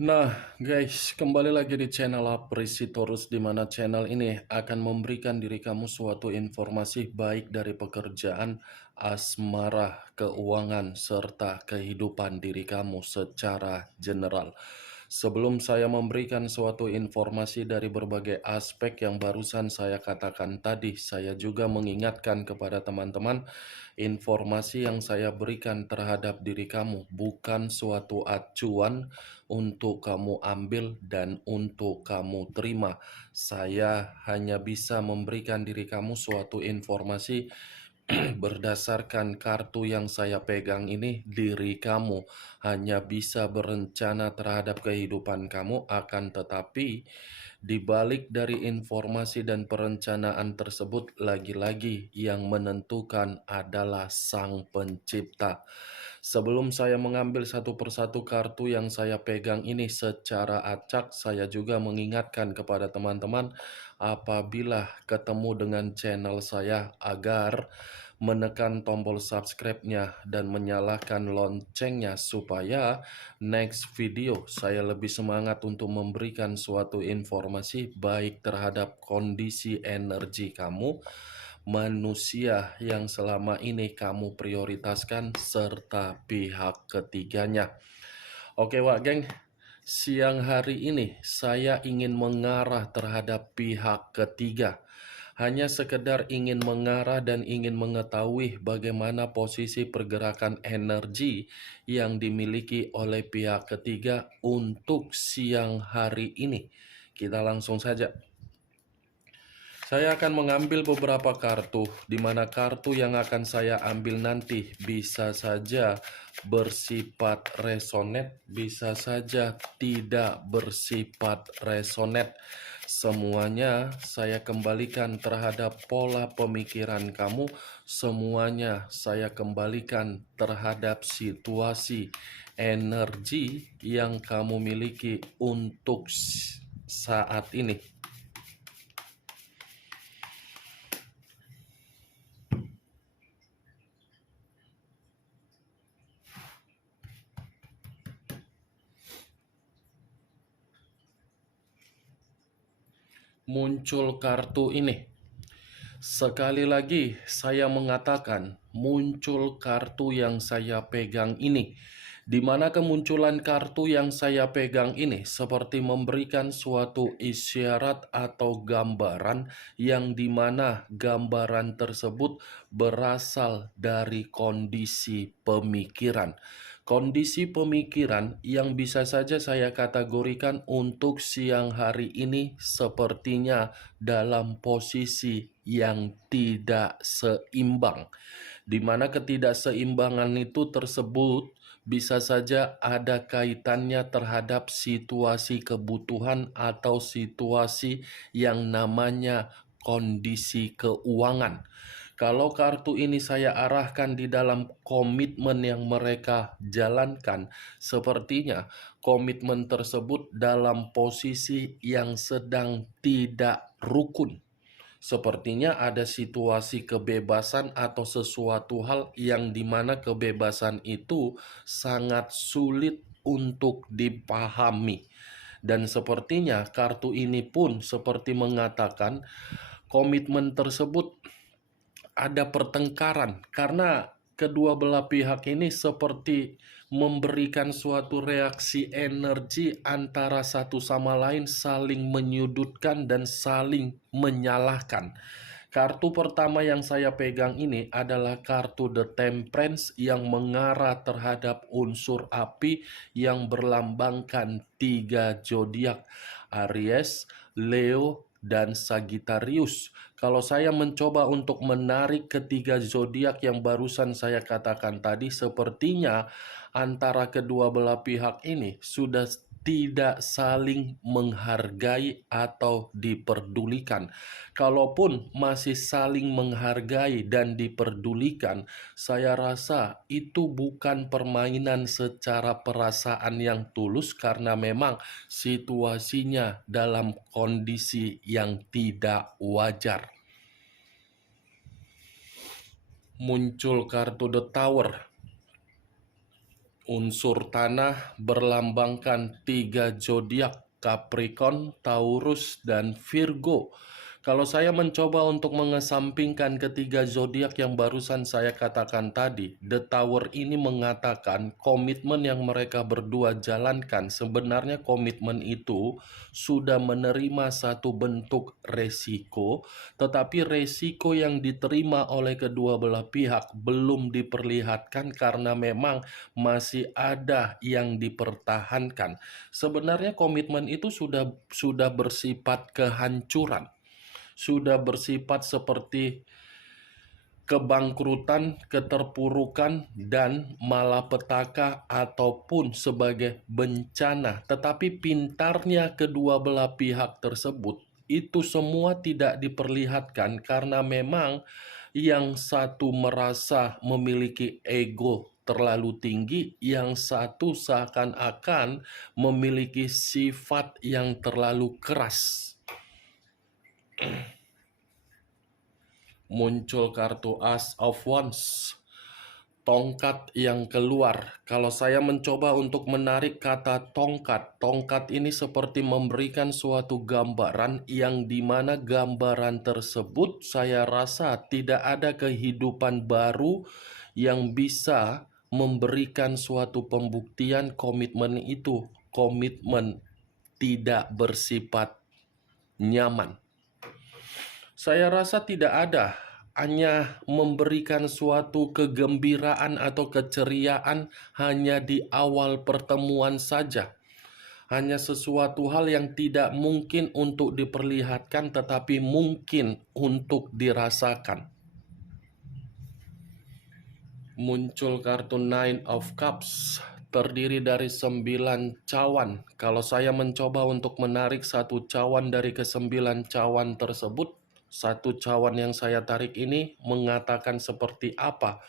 Nah, guys, kembali lagi di channel Apresitorus, di mana channel ini akan memberikan diri kamu suatu informasi baik dari pekerjaan, asmara, keuangan, serta kehidupan diri kamu secara general. Sebelum saya memberikan suatu informasi dari berbagai aspek yang barusan saya katakan tadi, saya juga mengingatkan kepada teman-teman, informasi yang saya berikan terhadap diri kamu bukan suatu acuan untuk kamu ambil dan untuk kamu terima. Saya hanya bisa memberikan diri kamu suatu informasi berdasarkan kartu yang saya pegang ini. Diri kamu hanya bisa berencana terhadap kehidupan kamu, akan tetapi di balik dari informasi dan perencanaan tersebut, lagi-lagi yang menentukan adalah Sang Pencipta. Sebelum saya mengambil satu persatu kartu yang saya pegang ini secara acak, saya juga mengingatkan kepada teman-teman apabila ketemu dengan channel saya agar menekan tombol subscribe-nya dan menyalakan loncengnya supaya next video saya lebih semangat untuk memberikan suatu informasi baik terhadap kondisi energi kamu, manusia yang selama ini kamu prioritaskan, serta pihak ketiganya. Oke Wak Geng, siang hari ini saya ingin mengarah terhadap pihak ketiga. Hanya sekedar ingin mengarah dan ingin mengetahui bagaimana posisi pergerakan energi yang dimiliki oleh pihak ketiga untuk siang hari ini. Kita langsung saja. Saya akan mengambil beberapa kartu, di mana kartu yang akan saya ambil nanti bisa saja bersifat resonet, bisa saja tidak bersifat resonet. Semuanya saya kembalikan terhadap pola pemikiran kamu, semuanya saya kembalikan terhadap situasi energi yang kamu miliki untuk saat ini. Muncul kartu ini. Sekali lagi saya mengatakan muncul kartu yang saya pegang ini, di mana kemunculan kartu yang saya pegang ini seperti memberikan suatu isyarat atau gambaran yang dimana gambaran tersebut berasal dari kondisi pemikiran. Kondisi pemikiran yang bisa saja saya kategorikan untuk siang hari ini sepertinya dalam posisi yang tidak seimbang, di mana ketidakseimbangan itu tersebut bisa saja ada kaitannya terhadap situasi kebutuhan atau situasi yang namanya kondisi keuangan. Kalau kartu ini saya arahkan di dalam komitmen yang mereka jalankan, sepertinya komitmen tersebut dalam posisi yang sedang tidak rukun. Sepertinya ada situasi kebebasan atau sesuatu hal yang dimana kebebasan itu sangat sulit untuk dipahami. Dan sepertinya kartu ini pun seperti mengatakan komitmen tersebut ada pertengkaran karena kedua belah pihak ini seperti memberikan suatu reaksi energi antara satu sama lain, saling menyudutkan dan saling menyalahkan. Kartu pertama yang saya pegang ini adalah kartu The Temperance yang mengarah terhadap unsur api yang berlambangkan 3 zodiak, Aries, Leo, dan Sagittarius. Kalau saya mencoba untuk menarik ketiga zodiak yang barusan saya katakan tadi, sepertinya antara kedua belah pihak ini sudah tidak saling menghargai atau diperdulikan. Kalaupun masih saling menghargai dan diperdulikan, saya rasa itu bukan permainan secara perasaan yang tulus karena memang situasinya dalam kondisi yang tidak wajar. Muncul kartu The Tower Unsur tanah berlambangkan 3 zodiak, Capricorn, Taurus, dan Virgo. Kalau saya mencoba untuk mengesampingkan ketiga zodiak yang barusan saya katakan tadi, The Tower ini mengatakan komitmen yang mereka berdua jalankan, sebenarnya komitmen itu sudah menerima satu bentuk resiko, tetapi resiko yang diterima oleh kedua belah pihak belum diperlihatkan karena memang masih ada yang dipertahankan. Sebenarnya komitmen itu sudah bersifat kehancuran, sudah bersifat seperti kebangkrutan, keterpurukan, dan malapetaka ataupun sebagai bencana. Tetapi pintarnya kedua belah pihak tersebut itu semua tidak diperlihatkan karena memang yang satu merasa memiliki ego terlalu tinggi, yang satu seakan-akan memiliki sifat yang terlalu keras. Muncul kartu Ace of Wands, tongkat yang keluar. Kalau saya mencoba untuk menarik kata tongkat, tongkat ini seperti memberikan suatu gambaran yang dimana gambaran tersebut saya rasa tidak ada kehidupan baru yang bisa memberikan suatu pembuktian komitmen itu. Komitmen tidak bersifat nyaman. Saya rasa tidak ada, hanya memberikan suatu kegembiraan atau keceriaan hanya di awal pertemuan saja. Hanya sesuatu hal yang tidak mungkin untuk diperlihatkan tetapi mungkin untuk dirasakan. Muncul kartu Nine of Cups, terdiri dari 9 cawan. Kalau saya mencoba untuk menarik satu cawan dari ke-9 cawan tersebut, satu cawan yang saya tarik ini mengatakan seperti apa?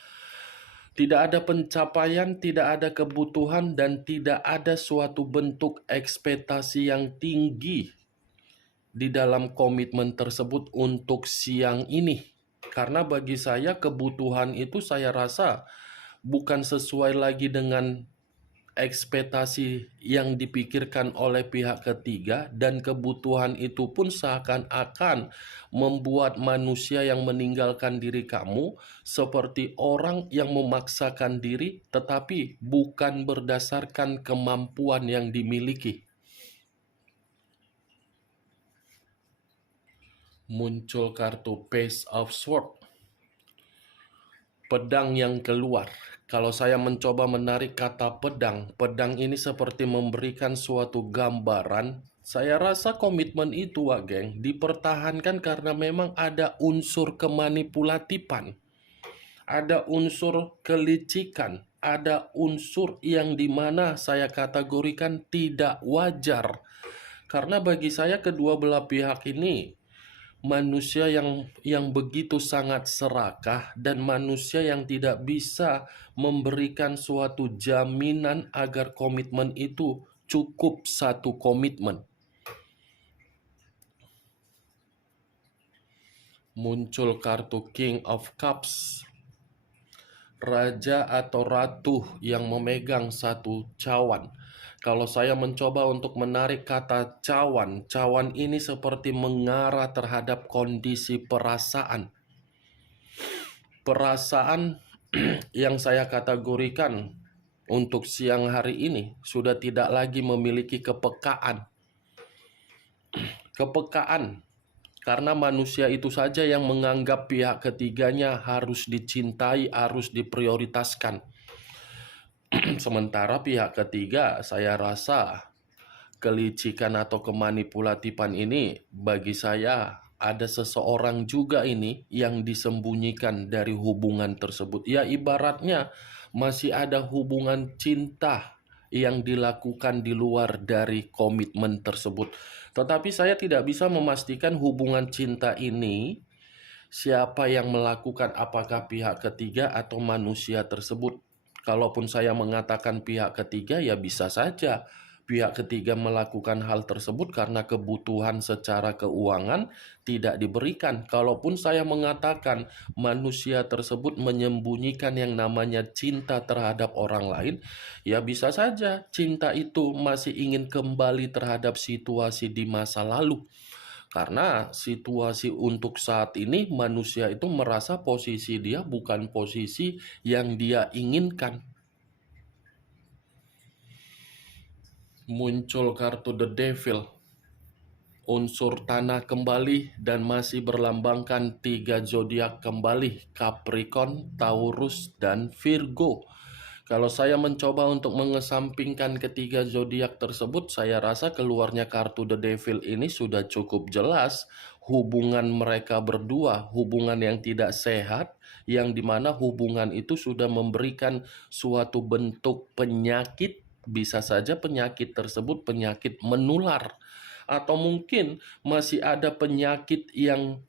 Tidak ada pencapaian, tidak ada kebutuhan, dan tidak ada suatu bentuk ekspektasi yang tinggi di dalam komitmen tersebut untuk siang ini. Karena bagi saya kebutuhan itu saya rasa bukan sesuai lagi dengan ekspektasi yang dipikirkan oleh pihak ketiga, dan kebutuhan itu pun seakan-akan membuat manusia yang meninggalkan diri kamu seperti orang yang memaksakan diri tetapi bukan berdasarkan kemampuan yang dimiliki. Muncul kartu Page of Swords, pedang yang keluar. Kalau saya mencoba menarik kata pedang, pedang ini seperti memberikan suatu gambaran. Saya rasa komitmen itu, Wak Geng, dipertahankan karena memang ada unsur kemanipulatifan, ada unsur kelicikan, ada unsur yang dimana saya kategorikan tidak wajar. Karena bagi saya kedua belah pihak ini manusia yang begitu sangat serakah dan manusia yang tidak bisa memberikan suatu jaminan agar komitmen itu cukup satu komitmen. Muncul kartu King of Cups, raja atau ratu yang memegang satu cawan. Kalau saya mencoba untuk menarik kata cawan, cawan ini seperti mengarah terhadap kondisi perasaan. Perasaan yang saya kategorikan untuk siang hari ini sudah tidak lagi memiliki kepekaan. Kepekaan, karena manusia itu saja yang menganggap pihak ketiganya harus dicintai, harus diprioritaskan. Sementara pihak ketiga, saya rasa kelicikan atau kemanipulatifan ini bagi saya ada seseorang juga ini yang disembunyikan dari hubungan tersebut. Ya ibaratnya masih ada hubungan cinta yang dilakukan di luar dari komitmen tersebut. Tetapi saya tidak bisa memastikan hubungan cinta ini siapa yang melakukan, apakah pihak ketiga atau manusia tersebut. Kalaupun saya mengatakan pihak ketiga, ya bisa saja pihak ketiga melakukan hal tersebut karena kebutuhan secara keuangan tidak diberikan. Kalaupun saya mengatakan manusia tersebut menyembunyikan yang namanya cinta terhadap orang lain, ya bisa saja cinta itu masih ingin kembali terhadap situasi di masa lalu. Karena situasi untuk saat ini manusia itu merasa posisi dia bukan posisi yang dia inginkan. Muncul kartu The Devil, unsur tanah kembali dan masih berlambangkan 3 zodiak kembali, Capricorn, Taurus, dan Virgo. Kalau saya mencoba untuk mengesampingkan ketiga zodiak tersebut, saya rasa keluarnya kartu The Devil ini sudah cukup jelas. Hubungan mereka berdua, hubungan yang tidak sehat, yang dimana hubungan itu sudah memberikan suatu bentuk penyakit. Bisa saja penyakit tersebut penyakit menular, atau mungkin masih ada penyakit yang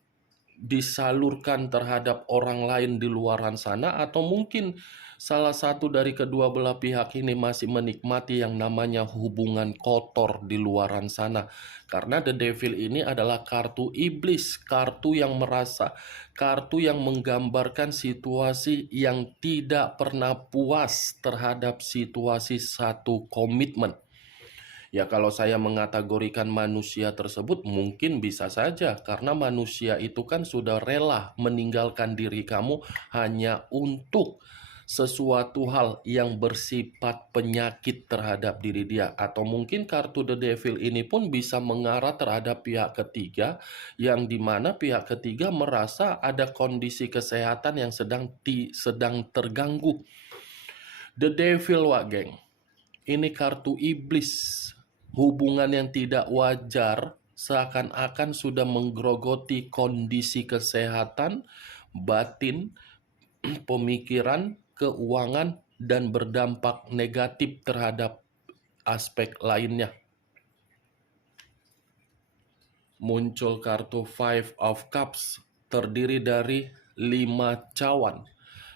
disalurkan terhadap orang lain di luaran sana, atau mungkin salah satu dari kedua belah pihak ini masih menikmati yang namanya hubungan kotor di luaran sana. Karena The Devil ini adalah kartu iblis, kartu yang merasa, kartu yang menggambarkan situasi yang tidak pernah puas terhadap situasi satu komitmen. Ya kalau saya mengategorikan manusia tersebut mungkin bisa saja karena manusia itu kan sudah rela meninggalkan diri kamu hanya untuk sesuatu hal yang bersifat penyakit terhadap diri dia. Atau mungkin kartu The Devil ini pun bisa mengarah terhadap pihak ketiga, yang dimana pihak ketiga merasa ada kondisi kesehatan yang sedang terganggu. The Devil, wak geng, ini kartu iblis. Hubungan yang tidak wajar seakan-akan sudah menggerogoti kondisi kesehatan, batin, pemikiran, keuangan, dan berdampak negatif terhadap aspek lainnya. Muncul kartu Five of Cups, terdiri dari 5 cawan.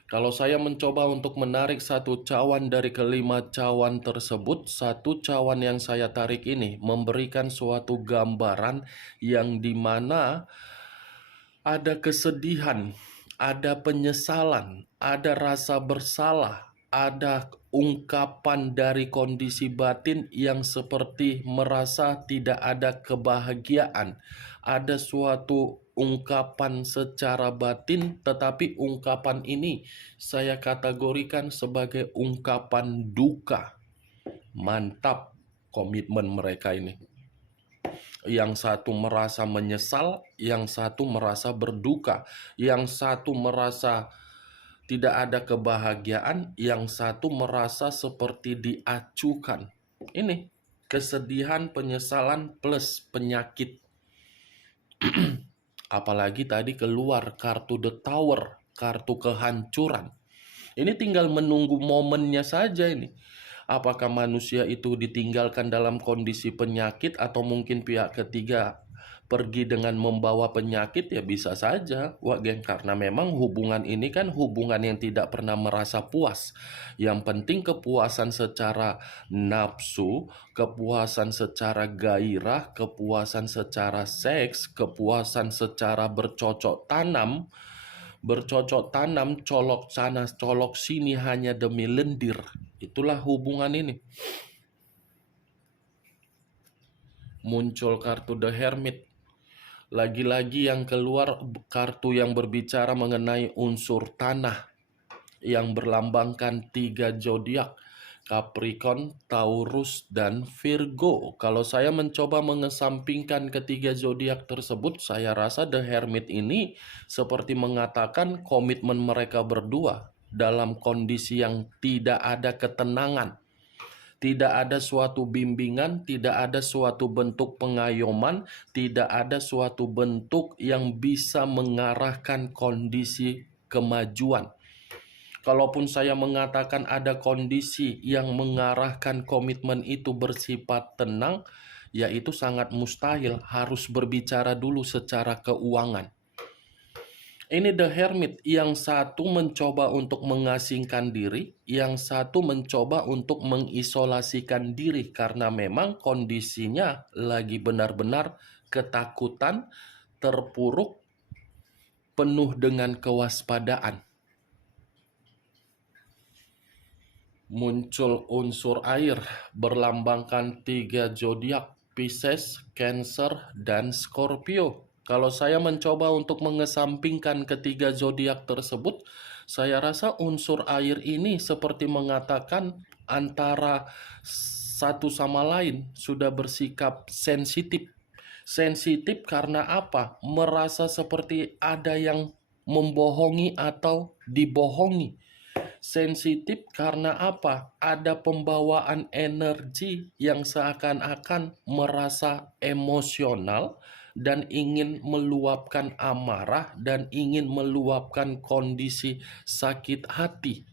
Kalau saya mencoba untuk menarik satu cawan dari kelima cawan tersebut, satu cawan yang saya tarik ini memberikan suatu gambaran yang dimana ada kesedihan, ada penyesalan, ada rasa bersalah, ada ungkapan dari kondisi batin yang seperti merasa tidak ada kebahagiaan. Ada suatu ungkapan secara batin, tetapi ungkapan ini saya kategorikan sebagai ungkapan duka. Mantap komitmen mereka ini. Yang satu merasa menyesal, yang satu merasa berduka, yang satu merasa tidak ada kebahagiaan, yang satu merasa seperti diacuhkan. Ini kesedihan, penyesalan plus penyakit. Apalagi tadi keluar kartu The Tower, kartu kehancuran. Ini tinggal menunggu momennya saja ini. Apakah manusia itu ditinggalkan dalam kondisi penyakit atau mungkin pihak ketiga pergi dengan membawa penyakit, ya bisa saja, wak geng, karena memang hubungan ini kan hubungan yang tidak pernah merasa puas. Yang penting kepuasan secara nafsu, kepuasan secara gairah, kepuasan secara seks, kepuasan secara bercocok tanam, colok sana, colok sini hanya demi lendir. Itulah hubungan ini. Muncul kartu The Hermit. Lagi-lagi yang keluar kartu yang berbicara mengenai unsur tanah yang berlambangkan 3 zodiak, Capricorn, Taurus, dan Virgo. Kalau saya mencoba mengesampingkan ketiga zodiak tersebut, saya rasa The Hermit ini seperti mengatakan komitmen mereka berdua dalam kondisi yang tidak ada ketenangan. Tidak ada suatu bimbingan, tidak ada suatu bentuk pengayoman, tidak ada suatu bentuk yang bisa mengarahkan kondisi kemajuan. Kalaupun saya mengatakan ada kondisi yang mengarahkan komitmen itu bersifat tenang, ya itu sangat mustahil, harus berbicara dulu secara keuangan. Ini The Hermit, yang satu mencoba untuk mengasingkan diri, yang satu mencoba untuk mengisolasikan diri karena memang kondisinya lagi benar-benar ketakutan, terpuruk, penuh dengan kewaspadaan. Muncul unsur air berlambangkan 3 zodiak, Pisces, Cancer, dan Scorpio. Kalau saya mencoba untuk mengesampingkan ketiga zodiak tersebut, saya rasa unsur air ini seperti mengatakan antara satu sama lain sudah bersikap sensitif. Sensitif karena apa? Merasa seperti ada yang membohongi atau dibohongi. Sensitif karena apa? Ada pembawaan energi yang seakan-akan merasa emosional dan ingin meluapkan amarah dan ingin meluapkan kondisi sakit hati.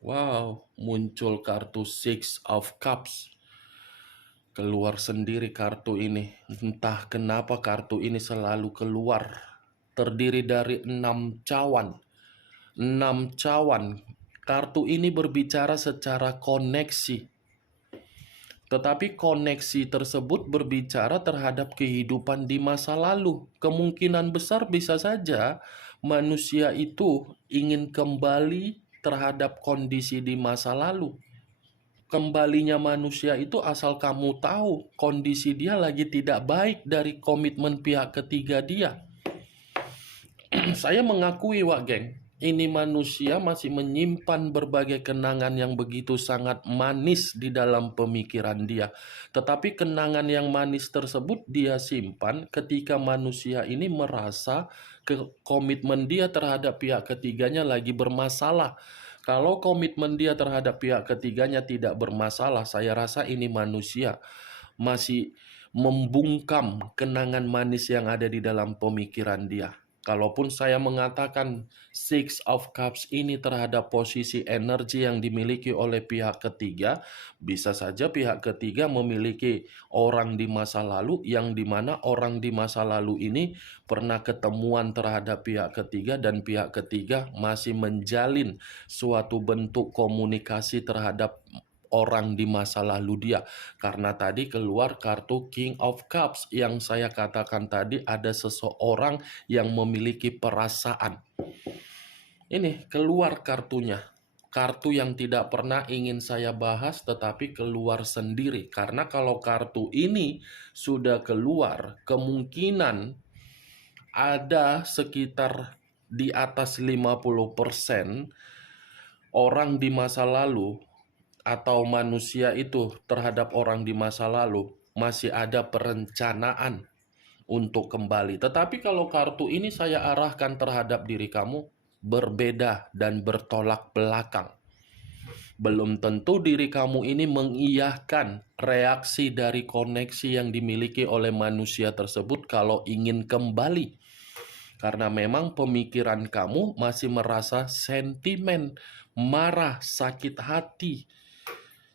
Wow, muncul kartu Six of Cups. Keluar sendiri kartu ini. Entah kenapa kartu ini selalu keluar. Terdiri dari 6 cawan. 6 cawan. Kartu ini berbicara secara koneksi. Tetapi koneksi tersebut berbicara terhadap kehidupan di masa lalu. Kemungkinan besar bisa saja manusia itu ingin kembali terhadap kondisi di masa lalu. Kembalinya manusia itu asal kamu tahu kondisi dia lagi tidak baik dari komitmen pihak ketiga dia. Saya mengakui, Wak Geng, ini manusia masih menyimpan berbagai kenangan yang begitu sangat manis di dalam pemikiran dia. Tetapi kenangan yang manis tersebut dia simpan ketika manusia ini merasa komitmen dia terhadap pihak ketiganya lagi bermasalah. Kalau komitmen dia terhadap pihak ketiganya tidak bermasalah, saya rasa ini manusia masih membungkam kenangan manis yang ada di dalam pemikiran dia. Kalaupun saya mengatakan Six of Cups ini terhadap posisi energi yang dimiliki oleh pihak ketiga, bisa saja pihak ketiga memiliki orang di masa lalu yang dimana orang di masa lalu ini pernah ketemuan terhadap pihak ketiga dan pihak ketiga masih menjalin suatu bentuk komunikasi terhadap orang di masa lalu dia. Karena tadi keluar kartu King of Cups yang saya katakan tadi ada seseorang yang memiliki perasaan. Ini keluar kartunya. Kartu yang tidak pernah ingin saya bahas tetapi keluar sendiri. Karena kalau kartu ini sudah keluar, kemungkinan ada sekitar di atas 50% orang di masa lalu atau manusia itu terhadap orang di masa lalu masih ada perencanaan untuk kembali. Tetapi kalau kartu ini saya arahkan terhadap diri kamu, berbeda dan bertolak belakang. Belum tentu diri kamu ini mengiyahkan reaksi dari koneksi yang dimiliki oleh manusia tersebut kalau ingin kembali. Karena memang pemikiran kamu masih merasa sentimen, marah, sakit hati.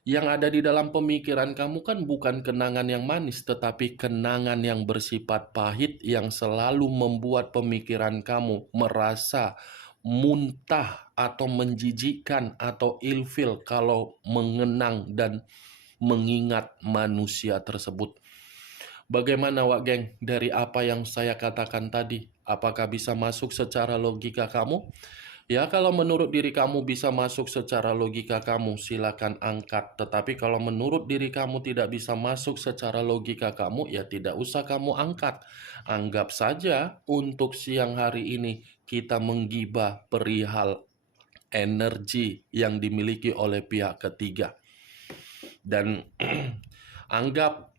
Yang ada di dalam pemikiran kamu kan bukan kenangan yang manis, tetapi kenangan yang bersifat pahit yang selalu membuat pemikiran kamu merasa muntah atau menjijikkan atau ilfil kalau mengenang dan mengingat manusia tersebut. Bagaimana, Wak Geng, dari apa yang saya katakan tadi? Apakah bisa masuk secara logika kamu? Ya, kalau menurut diri kamu bisa masuk secara logika kamu, silakan angkat. Tetapi kalau menurut diri kamu tidak bisa masuk secara logika kamu, ya tidak usah kamu angkat. Anggap saja untuk siang hari ini kita menggibah perihal energi yang dimiliki oleh pihak ketiga. Dan anggap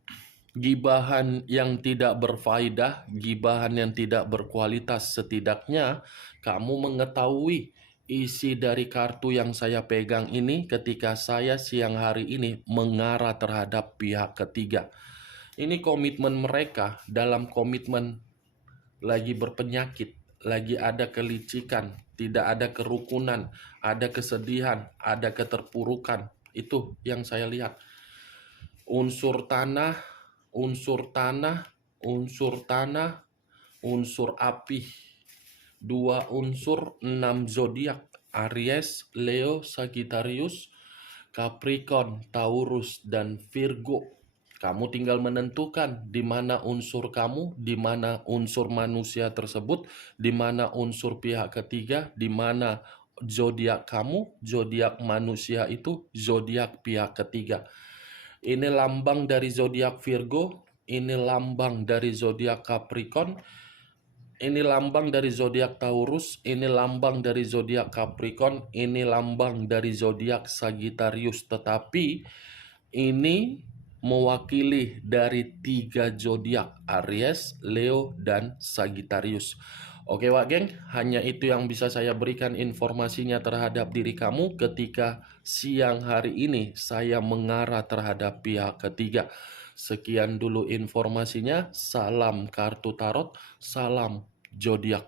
gibahan yang tidak berfaedah, gibahan yang tidak berkualitas, setidaknya kamu mengetahui isi dari kartu yang saya pegang ini ketika saya siang hari ini mengarah terhadap pihak ketiga. Ini komitmen mereka dalam komitmen lagi berpenyakit, lagi ada kelicikan, tidak ada kerukunan, ada kesedihan, ada keterpurukan. Itu yang saya lihat. Unsur tanah, unsur tanah, unsur tanah, unsur api. 2 unsur, 6 zodiak, Aries, Leo, Sagittarius, Capricorn, Taurus, dan Virgo. Kamu tinggal menentukan di mana unsur kamu, di mana unsur manusia tersebut, di mana unsur pihak ketiga, di mana zodiak kamu, zodiak manusia itu, zodiak pihak ketiga. Ini lambang dari zodiak Virgo, ini lambang dari zodiak Capricorn, ini lambang dari zodiak Taurus, ini lambang dari zodiak Capricorn, ini lambang dari zodiak Sagittarius. Tetapi ini mewakili dari 3 zodiak, Aries, Leo, dan Sagittarius. Oke Wak Geng, hanya itu yang bisa saya berikan informasinya terhadap diri kamu ketika siang hari ini saya mengarah terhadap pihak ketiga. Sekian dulu informasinya, salam kartu tarot, salam zodiak.